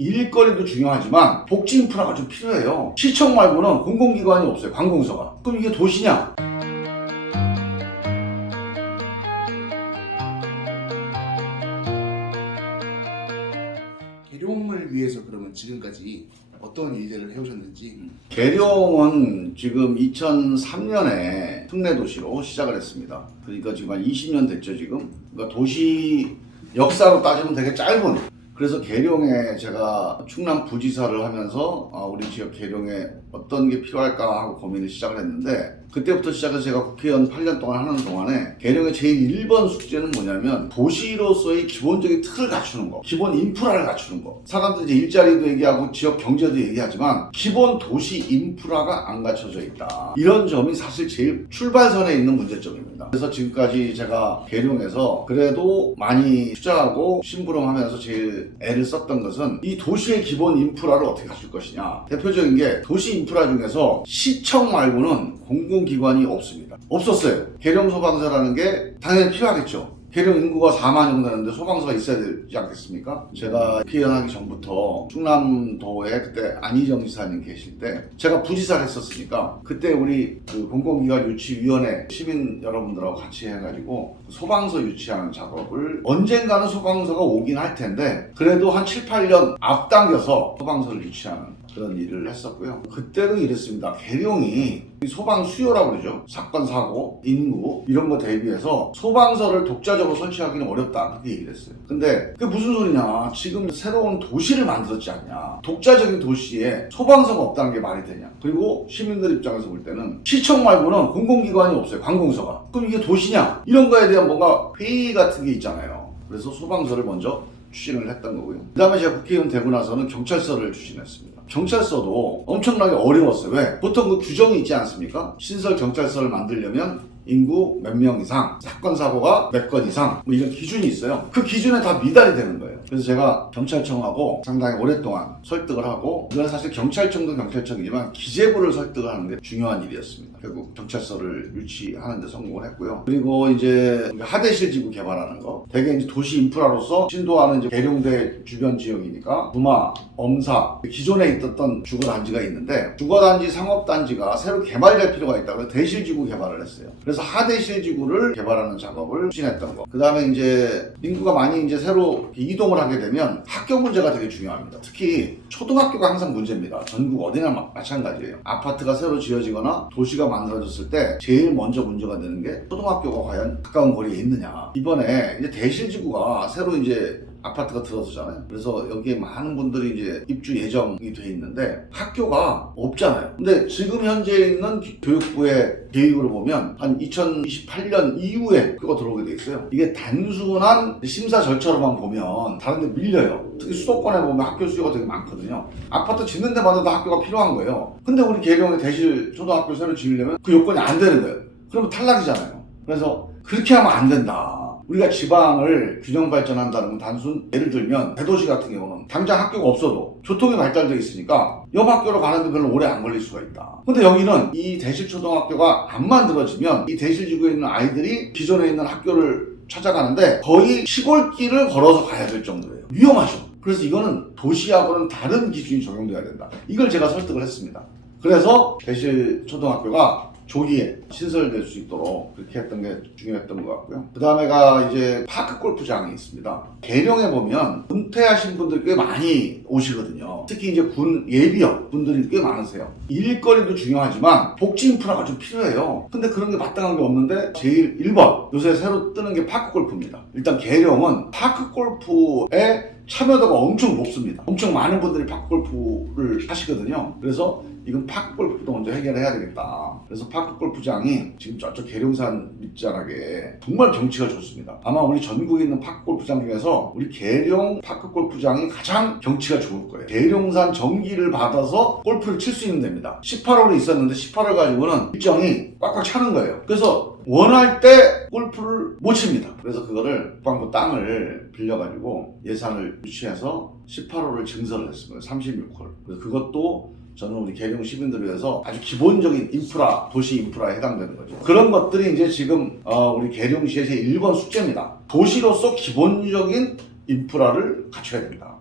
일거리도 중요하지만 복지 인프라가 좀 필요해요. 시청 말고는 공공기관이 없어요. 관공서가. 그럼 이게 도시냐? 계룡을 위해서 그러면 지금까지 어떤 일들을 해오셨는지. 계룡은 지금 2003년에 특례도시로 시작을 했습니다. 그러니까 지금 한 20년 됐죠 지금. 그러니까 도시 역사로 따지면 되게 짧은. 그래서 계룡에 제가 충남 부지사를 하면서 우리 지역 계룡에 어떤 게 필요할까 하고 고민을 시작을 했는데, 그때부터 시작해서 제가 국회의원 8년 동안 하는 동안에 계룡의 제일 1번 숙제는 뭐냐면 도시로서의 기본적인 틀을 갖추는 거, 기본 인프라를 갖추는 거. 사람들이 이제 일자리도 얘기하고 지역 경제도 얘기하지만 기본 도시 인프라가 안 갖춰져 있다. 이런 점이 사실 제일 출발선에 있는 문제점입니다. 그래서 지금까지 제가 계룡에서 그래도 많이 투자하고 심부름하면서 제일 애를 썼던 것은 이 도시의 기본 인프라를 어떻게 갖출 것이냐. 대표적인 게 도시 인프라 중에서 시청 말고는 공공기관이 없습니다. 없었어요. 계룡 소방서라는 게 당연히 필요하겠죠. 계룡 인구가 4만 정도 되는데 소방서가 있어야 되지 않겠습니까? 제가 국회의원 하기 전부터 충남도에 그때 안희정 지사님 계실 때 제가 부지사를 했었으니까, 그때 우리 그 공공기관 유치위원회 시민 여러분들하고 같이 해가지고 소방서 유치하는 작업을, 언젠가는 소방서가 오긴 할 텐데 그래도 한 7, 8년 앞당겨서 소방서를 유치하는 그런 일을 했었고요. 그때도 이랬습니다. 계룡이 소방 수요라고 그러죠. 사건, 사고, 인구 이런 거 대비해서 소방서를 독자적으로 설치하기는 어렵다, 그렇게 얘기를 했어요. 근데 그게 무슨 소리냐. 지금 새로운 도시를 만들었지 않냐. 독자적인 도시에 소방서가 없다는 게 말이 되냐. 그리고 시민들 입장에서 볼 때는 시청 말고는 공공기관이 없어요. 관공서가. 그럼 이게 도시냐. 이런 거에 대한 뭔가 회의 같은 게 있잖아요. 그래서 소방서를 먼저 추진을 했던 거고요. 그 다음에 제가 국회의원 되고 나서는 경찰서를 추진했습니다. 경찰서도 엄청나게 어려웠어요. 왜? 보통 그 규정이 있지 않습니까? 신설 경찰서를 만들려면 인구 몇 명 이상, 사건 사고가 몇 건 이상, 뭐 이런 기준이 있어요. 그 기준에 다 미달이 되는 거예요. 그래서 제가 경찰청하고 상당히 오랫동안 설득을 하고, 이건 사실 경찰청도 경찰청이지만 기재부를 설득을 하는 게 중요한 일이었습니다. 결국 경찰서를 유치하는 데 성공을 했고요. 그리고 이제 하대실 지구 개발하는 거, 대개 이제 도시 인프라로서 신도하는 이제 계룡대 주변 지역이니까 구마, 엄사, 기존에 있었던 주거단지가 있는데 주거단지, 상업단지가 새로 개발될 필요가 있다. 그래서 대실지구 개발을 했어요. 그래서 하대실지구를 개발하는 작업을 추진했던 거. 그 다음에 이제 인구가 많이 이제 새로 이동을 하게 되면 학교 문제가 되게 중요합니다. 특히 초등학교가 항상 문제입니다. 전국 어디나 마찬가지예요. 아파트가 새로 지어지거나 도시가 만들어졌을 때 제일 먼저 문제가 되는 게 초등학교가 과연 가까운 거리에 있느냐. 이번에 이제 대실지구가 새로 이제 아파트가 들어서잖아요. 그래서 여기에 많은 분들이 이제 입주 예정이 돼 있는데 학교가 없잖아요. 근데 지금 현재 있는 교육부의 계획으로 보면 한 2028년 이후에 그거 들어오게 돼 있어요. 이게 단순한 심사 절차로만 보면 다른 데 밀려요. 특히 수도권에 보면 학교 수요가 되게 많거든요. 아파트 짓는 데마다도 학교가 필요한 거예요. 근데 우리 계룡에 대실 초등학교 새로 지으려면 그 요건이 안 되는 거예요. 그러면 탈락이잖아요. 그래서 그렇게 하면 안 된다. 우리가 지방을 균형 발전한다는 건 단순, 예를 들면 대도시 같은 경우는 당장 학교가 없어도 교통이 발달되어 있으니까 옆 학교로 가는데 별로 오래 안 걸릴 수가 있다. 근데 여기는 이 대실초등학교가 안 만들어지면 이 대실지구에 있는 아이들이 기존에 있는 학교를 찾아가는데 거의 시골길을 걸어서 가야 될 정도예요. 위험하죠. 그래서 이거는 도시하고는 다른 기준이 적용돼야 된다. 이걸 제가 설득을 했습니다. 그래서 대실초등학교가 조기에 신설될 수 있도록 그렇게 했던 게 중요했던 것 같고요. 그 다음에가 이제 파크 골프장이 있습니다. 계룡에 보면 은퇴하신 분들 꽤 많이 오시거든요. 특히 이제 군 예비역 분들이 꽤 많으세요. 일거리도 중요하지만 복지 인프라가 좀 필요해요. 근데 그런 게 마땅한 게 없는데 제일 1번 요새 새로 뜨는 게 파크 골프입니다. 일단 계룡은 파크 골프에 참여도가 엄청 높습니다. 엄청 많은 분들이 파크골프를 하시거든요. 그래서 이건 파크골프도 먼저 해결해야 되겠다. 그래서 파크골프장이 지금 저쪽 계룡산 밑자락에 정말 경치가 좋습니다. 아마 우리 전국에 있는 파크골프장 중에서 우리 계룡 파크골프장이 가장 경치가 좋을 거예요. 계룡산 전기를 받아서 골프를 칠 수 있는 데입니다. 18홀이 있었는데 18홀 가지고는 일정이 꽉꽉 차는 거예요. 그래서 원할 때 골프를 못 칩니다. 그래서 그거를 국방부 땅을 빌려가지고 예산을 유치해서 18홀을 증설을 했습니다. 36홀. 그래서 그것도 저는 우리 계룡 시민들을 위해서 아주 기본적인 인프라, 도시 인프라에 해당되는 거죠. 그런 것들이 이제 지금 우리 계룡시의 제 1번 숙제입니다. 도시로서 기본적인 인프라를 갖춰야 됩니다.